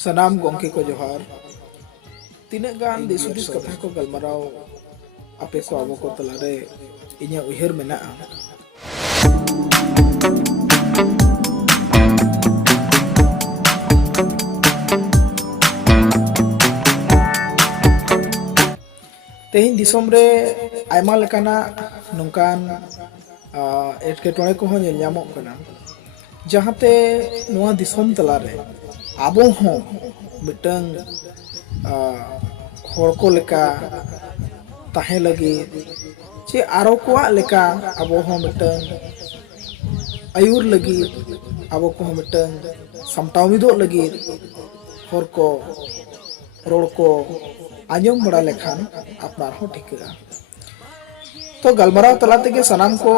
सनाम गोंके को जोहार तीना गान दिसुदिस कथा को गलमराव आपे को आबो को तलारे इन्या उहर मेना तेहिन दिसोम रे आयमा लेकाना नोंकान एटकेटोणे को हन ᱧᱟᱢᱚᱜ ᱠᱟᱱᱟ जहाते नुआ दिसोम तलारे आबो हों मिटंग होड़ को लेका ताहे लगी चे आरो कोआ लेका आबो हों मिटंग आयुर लगी आबो को हों मिटंग समटाविदो लगी होड़ को रोड को आंजम बड़ा लेखान अपनार हो ठिकरा तो गलमराव तलाते के सनाम को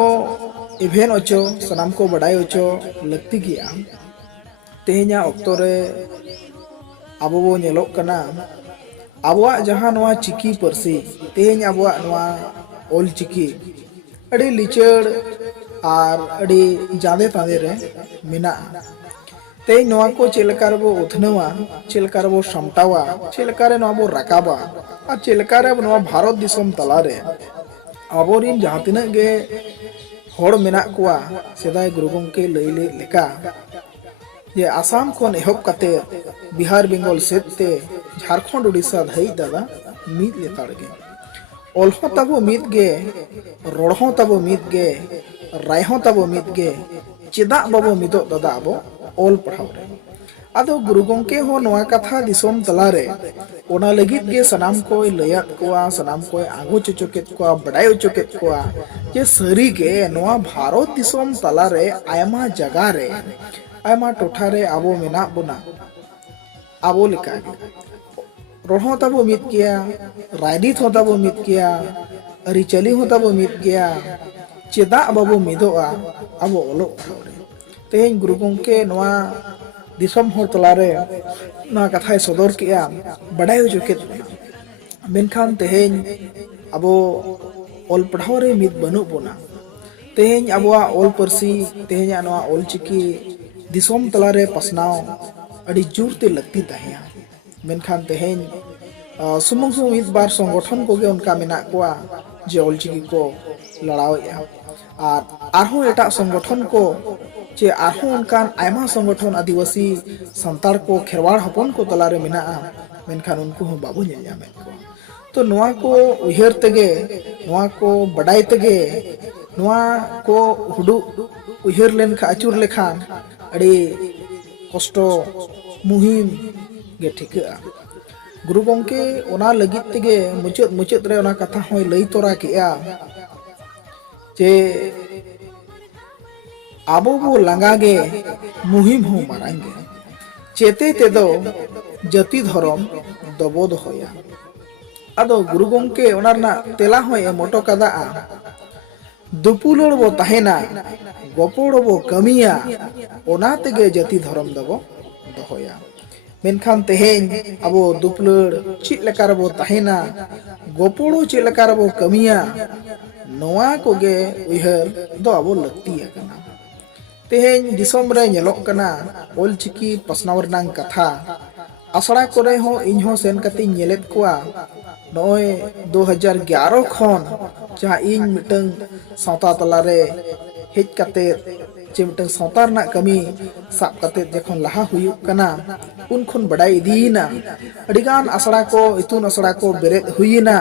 इवेन ओचो सनाम को बड़ाई ओचो लगती गया तेहना ऑक्टो रे आबो बो नेलोक कना आबोआ जहां नवा चिकी परसी तेहन आबोआ नवा ओल चिकी अड़ी लिचड़ आर अड़ी जादे तादे रे मिना तेहन नवा को चेलकार बो उथनवा चेलकार बो समटावा चेलकार नवा बो राकाबा और चेलकार नवा भारत दिसोम तलारे आबोरिन जहां तिना गे होड़ मेना कुआ सेदाय गुरु गंके लैले लेका ये आसाम खन एहब कते बिहार बेंगल सेते झारखंड उड़ीसा धई दादा मीद लेताड़ गे ओलहो तबो मीद गे रोड़हो तबो मीद गे रायहो तबो मीद गे चेदा बाबो मिदो दादा आबो ओल पढ़ाव रे आदो गुरु गंके हो नवा कथा दिसोम तलारे ओना लगित गे सनाम को लयात कोआ सनाम को आगो चोचोकेत कोआ बड़ाई चोकेत कोआ जे सरी गे नवा भारत दिसोम तलारे आयमा जगह रे आयमा टोठा रे आबो मेना बोना आबो लेका रोहो तबो मित गया रायदीत हो तबो मित गया अरिचली हो तबो मित गया चेदा बाबो मिदोआ आबो ओलो तेहन गुरु गंके नवा दिसोम हो तलारे ना कथाय सदर किया बड़ाई चुके मेनखान तेहन आबो ओल पढ़ाव रे मित बनु बोना तेहन आबोआ ओल परसी तेहन नवा ओल चिकी दिसोम तलारे पसनाव अड़ी जोरते लगती तहया मेनखान तेहन सुमुंग सुमुंग इस बार संगठन को गे उनका मेना कोआ जे ओल चिकी को लड़ावेया और आरहो एटा संगठन को चे आरहो उनकान आयमा संगठन आदिवासी संतार को खेरवाड़ हपन को तलारे मेना मेनखान उनको हम बाबू नेल जामे तो नवा को उहर तगे नवा को बड़ाई तगे नवा को हुडु उहर लेन खा अचुर लेखान अड़ी कष्टो मुहिम गे ठिका गुरु गंके ओना लगित तगे मुचत मुचत रे ओना कथा होय लई तोरा केया जे आबो बो लंगागे मुहिम हो मारांगे चेते तेदो जति धरम दबो दोया आदो गुरु गंके ओनारना तेला होय मोटो कदा दुपुलड़ बो तहेना गोपोड़ बो कमिया ओना तेगे जति धरम दबो दोया मेनखान तेहेन आबो दुपुलड़ चित लेकार बो तहेना गोपोड़ो चित लेकार बो कमिया नोआ कोगे उहर दो आबो लगती है तेहेन दिसोम रे नेलोक कना ओल चिकी पसनाव रनांग कथा आसड़ा करे हो इन्हो सेन कति नेलेत कोआ नोय 2011 खन जहां इन मिटंग सावता तलारे हेज कते जे मिटंग सावता रना कमी साब कते जखन लहा हुयुक कना उन खन बड़ाई इदीना अडिगान आसड़ा को इतुन आसड़ा को बेरेद हुइना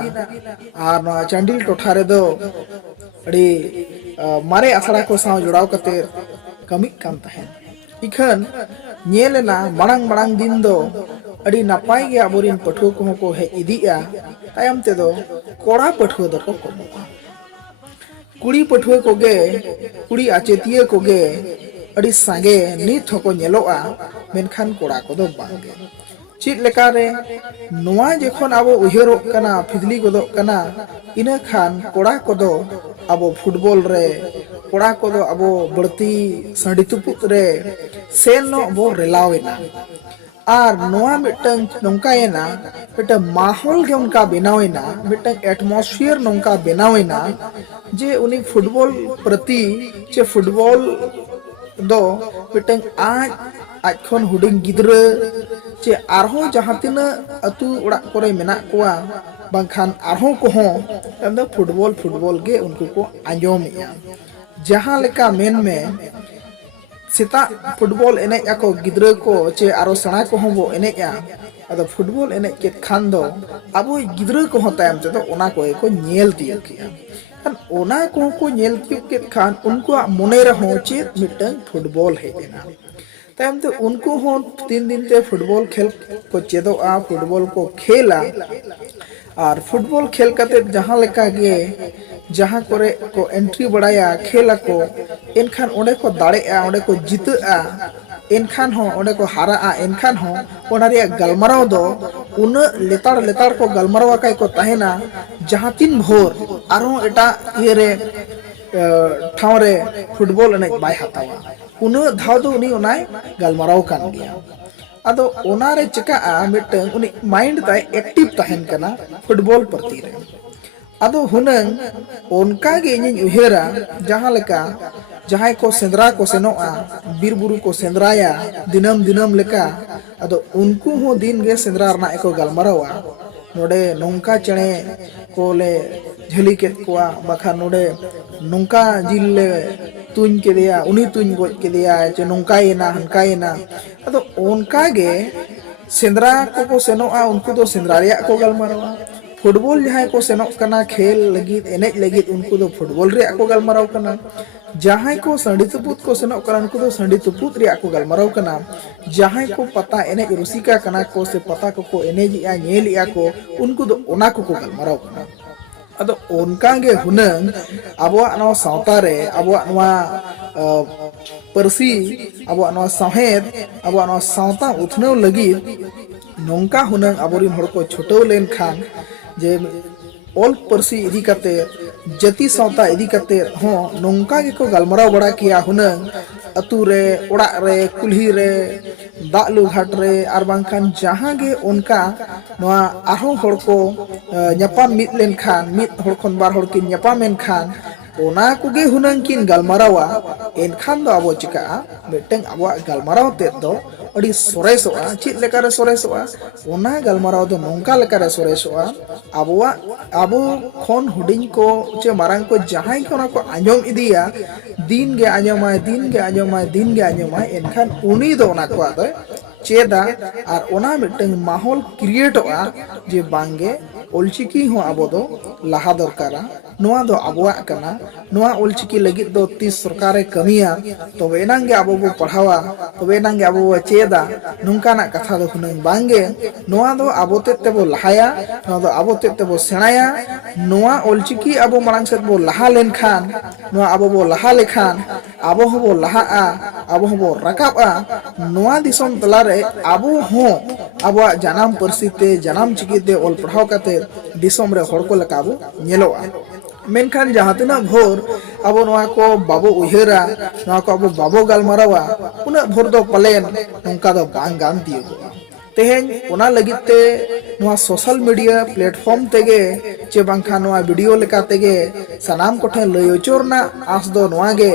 आर ना चांडिल टोठा रे दो अड़ी मारे आसड़ा को साव जुड़ाव कते कमी कान तहन इखन नेलेना मांग मांग दिन दो अड़ी नापाय गे आबोरिन पठुआ को को हे इदिया तायम ते दो कोड़ा पठुआ दो को कुड़ी पठुआ को गे कुड़ी आचेतिया को गे अड़ी सांगे नित हको नेलोआ मेनखान कोड़ा को दो बांगे चित लेकारे नोआ जखन आबो उहरो कना फिदली गोदो कना इना खान कोड़ा को दो आबो फुटबॉल रे कोड़ा को दो आबो बड़ती सड़ी तुपुत रे सेन नो बो रेलावेना आर नोआ मिटंग नोंकायना मिटा माहौल के उनका बनावेना मिटंग एटमॉस्फियर नोंका बनावेना जे उनी फुटबॉल प्रति चे फुटबॉल दो मिटंग आज खन हुडिंग गिद्रा चे आरहों जहाँ तिना अतु उड़ाक कोरे मेना कोआ bangkhan arhon kohon anda football ge unku ko anjom ya jahan leka men me seta football enej ako gidra ko che aro sana ko bo enej ya ado football enej ket khan do abo gidra ko tayam te ona ko nyel tiyo kiya kan ona ko nyel tiyo ket khan unku mone raho che mitang football hejena तैम तो उनको हो 3 दिन ते football खेल को चेदो आ football को खेला और फुटबॉल खेल करते जहाँ लेका गे जहाँ करे को एंट्री बढ़ाया खेला को इनखान ओंडे को दाड़े आ ओंडे को जीत आ इनखान हो ओंडे को हारा आ इनखान हो ओनारिया गलमराव दो उन लेताड़ को गलमराव का को तहेना जहाँ 3 भोर आरो एटा ये रे ठाव रे फुटबॉल एनेज बाय हतावा उन धाव दो उनी ओनाय गलमराव कान गया अदो ओनारे चिका मिटंग उनी माइंड ताय एक्टिव तहन कना फुटबॉल प्रति रे अदो हुनंग ओनका गे इᱧ उहेरा जहां लेका जहां को सेंद्रा को सेनोआ बीर बुरु को सेंद्राया दिनम लेका अदो उनको हो दिन गे सेंद्रा रना एको गलमरावा नोडे नोंका चणे कोले झली के कोआ बखा नोडे नोंका जिल तुन के दिया उनी तुन गोज के दिया चे नोंका येना हनका येना अदो ओनका गे सेंद्रा को सेनोआ उनको तो सेंद्रा रिया को गलमरावा फुटबॉल जहाँ को सेनोक कना खेल लगित एनेज लगित उनको तो फुटबॉल रिया को गलमराव कना जहाँ को संडी तुपुत को सेनोक कना उनको तो संडी तुपुत रिया को गलमराव कना जहाँ को पता एनेज रुसिका कना को से पता को एनेज या नेल या को उनको तो ओना को गलमराव कना अदो उनका गे हुनंग अबवा नवा सावता रे अबवा नवा परसी अबवा नवा साहेद अबवा नवा सावता उथनव लगित नोंका हुनंग अबोरिन हड़ को छोटो लेन खान जे ऑल परसी इदी कते जति सावता इदी कते हो नोंका गे को गलमराव बड़ा किया हुनंग अतु रे ओड़ा रे कुल्ही रे दालू घाट रे आर बांखान जहां गे उनका नवा आरो हड़ को न्यापाम मित लेन खान मित हड़ खन बार हड़ किन न्यापाम मेन खान ओना कुगे हुनंग किन गलमरावा एनखान दो अबो चिका मिटंग अबो गलमराव ते दो अड़ी सोरेसोआ चित लेकारे सोरेसोआ ओना गलमराव दो नोंका लेकारे सोरेसोआ अबोआ अबो खन हुडिंग को चे मारांग को जहां के ओना को आंजम इदिया दिन गे आंजमाय एनखान उनी दो ओना को आदो चेदा और ओना मिटंग माहौल क्रिएटोआ जे बांगे ओलचिकी हो अबो दो लाहा दरकारा नोआ दो अबोआ कना नोआ ओलचिकी लगित दो 30 सरकारे कमिया तो एनांगे अबो बो पढ़ावा तो एनांगे अबो बो चेदा नुंकाना कथा दो हुनंग बांगे नोआ दो अबो ते बो लहाया नोआ दो अबो ते बो सेणाया नोआ ओलचिकी अबो मांग सेत बो लहा लेन खान नोआ अबो बो लहा लेखान अबो हो बो लहाआ अबो हो बो रकाबा नोआ दिसम तलारे अबो हो अबो जनाम परसिते जनाम चिकीते ओल पढ़ाव कते दिसम रे हड़ को लकाबो नेलोआ मेनखान जहाँ तना भोर अब नवा को बाबो उहेरा नवा को अब बाबो गलमरावा उना भोर दो पलेन नोंका दो बांग गान दियो तेहेन ओना लगिते नवा सोशल मीडिया प्लेटफॉर्म तेगे चे बांखा नवा वीडियो लेका तेगे सनाम कोठे लयोचोरना आस दो नवा गे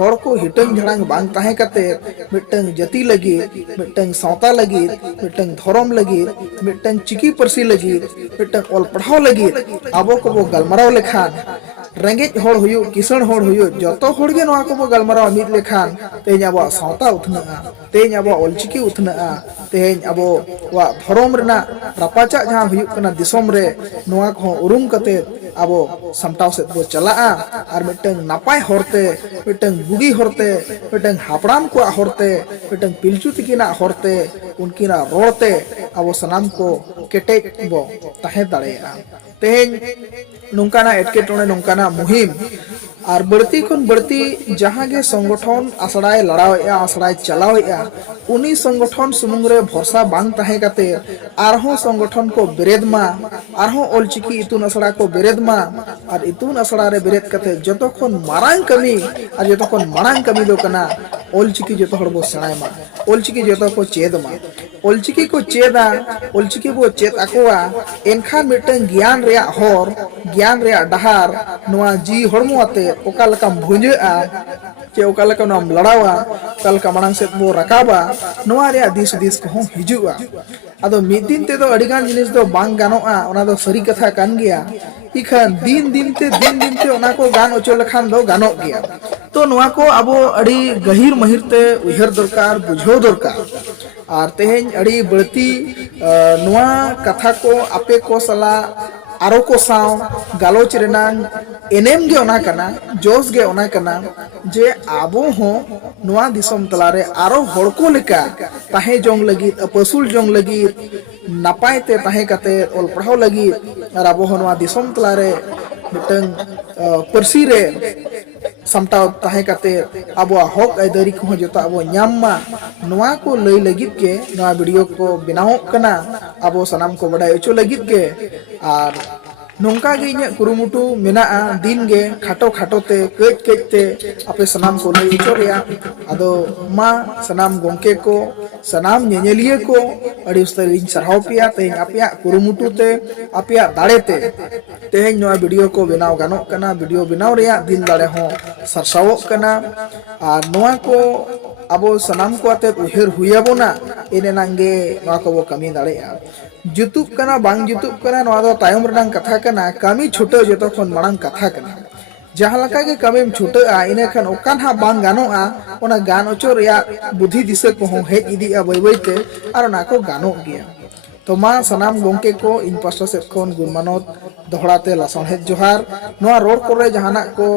हड़ को हिटंग झड़ांग बांग ताहे कते मिटंग जति लगी मिटंग सावता लगी मिटंग धर्म लगी मिटंग चिकी परसी लगी मिटंग ओल पढ़ाव लगी आबो को बो गलमराव लेखान रेंगेज हड़ हुयु किसण हड़ हुयु जतो हड़ गे नवा को बो गलमराव मिद लेखान तेज आबो सावता उथनाआ तेज आबो ओलचिकी उथनाआ तेज आबो वा धर्म रेना रापाचा जहां हुयु कना दिसम रे नवा को उरुम कते आबो समटाव से बो चलाआ और मिटंग नापाय हरते मिटंग बुगी हरते मिटंग हापड़ाम को हरते मिटंग पिलचु तिकिना हरते उनकिना रोड़ते आबो सनाम को केटेज बो ताहे दाड़ेया तेज नोंकाना एटकेटोणे नोंकाना मुहिम और बढ़ती खन बढ़ती जहाँ गे संगठन आसड़ाय लड़ावेया आसड़ाय चलावेया उनी संगठन सुमुंग रे भरोसा बांग ताहे कते आरहों संगठन को बेरेद मा आरहों ओलचिकी इतुन आसड़ा को बेरेद मा और इतुन आसड़ा रे बेरेद कते जतो खन मारांग कमी और जतो खन मारांग कमी दो कना ओलचिकी जतो हड़ बो सेणाय मा ओलचिकी जतो को चेद मा ओलचिकी को चेदा ओलचिकी बो चेद अकोवा एनखान मिटंग ज्ञान रेया हर ज्ञान रेया डहार नवा जी हड़मो आते ओका लकाम भुंजेआ चे ओका लेका नोम लड़ावा ओका लेका मांग सेद बो रकाबा नोआ रे दिस दिस को हम हिजुआ आदो मिद दिन ते दो अडिगान जिनिस दो बांग गानोआ ओना दो सरी कथा कान गया इखान दिन दिन ते ओना को गान ओचो लेखान दो गानोक गया तो नोआ को अबो अड़ी गहिर महिर ते उहर दरकार बुझो दरकार और तेहें अड़ी बड़ती नोआ कथा को आपे को सला आरो को साव गालोच रेनांग एनेम गे ओना कना जोस गे ओना कना जे आबो हो नोआ दिसम तलारे आरो हड़को लेका ताहे जोंग लगी पसुल जोंग लगी नापाय ते ताहे कते ओल पढ़ाव लगी और आबो हो नोआ दिसम तलारे मिटंग परसी रे सामटाव ताहे कते आबो हक आयदारी को जोता आबो न्याम्मा नोआ को लई लगित के नोआ वीडियो को बनाओ कना आबो सनाम को बड़ाई ओचो लगित के और नोंका गे इᱧᱟᱹᱜ कुरुमुटु मेनाआ दिन गे खाटो खाटो ते कज कज ते आपे सनाम को लई ओचो रेया आदो मा सनाम गोंके को सनाम नेनेलिए को अड़ी उस्तर इन सरहाव पिया तेहें आपया कुरुमुटु ते आपया दाड़े ते तेहें नोआ वीडियो को बनाव गानोक कना वीडियो बनाव रेया दिन दाड़े हो सरसावोक कना और नोआ को अब सनाम को आते उहेर हुयाबोना एने नांगे नोआ को बो कमी दाड़ेया जुतुक कना बांग जुतुक कना नोआ दो तायम रनांग कथा कना कमी छुटो जतो खन मांग कथा कना जहां लका के कमीम छुटोआ इने खान ओकान हा बांग गानोआ ओना गान ओचो रेया बुद्धि दिसे को हो हेज इदिया बाय बायते आर ओना को गानोक गया तो मा सनाम गोंके को इन पास्टा सेट खन गुणमानत दोहड़ाते लासनहेज जोहार नोआ रोड करे जहाना को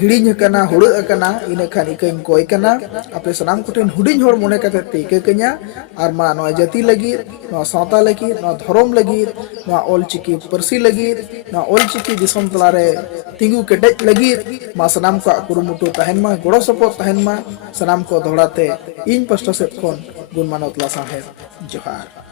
हिड़िñ कना हुड़ कना इने खान इकन कोय कना आपे सनाम कोठेन हुडिñ होड़ मोने कते तेके कन्या आर मा नोआ जाति लगी नोआ सावता लगी नोआ धर्म लगी नोआ ऑल चिकी परसी लगी नोआ ऑल चिकी दिसम तलारे तिंगु केटेज लगी मा सनाम को कुरुमुटु तहन मा गोड़ो सपो तहन मा सनाम को दोहड़ाते इन पास्टा सेट खन गुणमानत लासनहेज जोहार।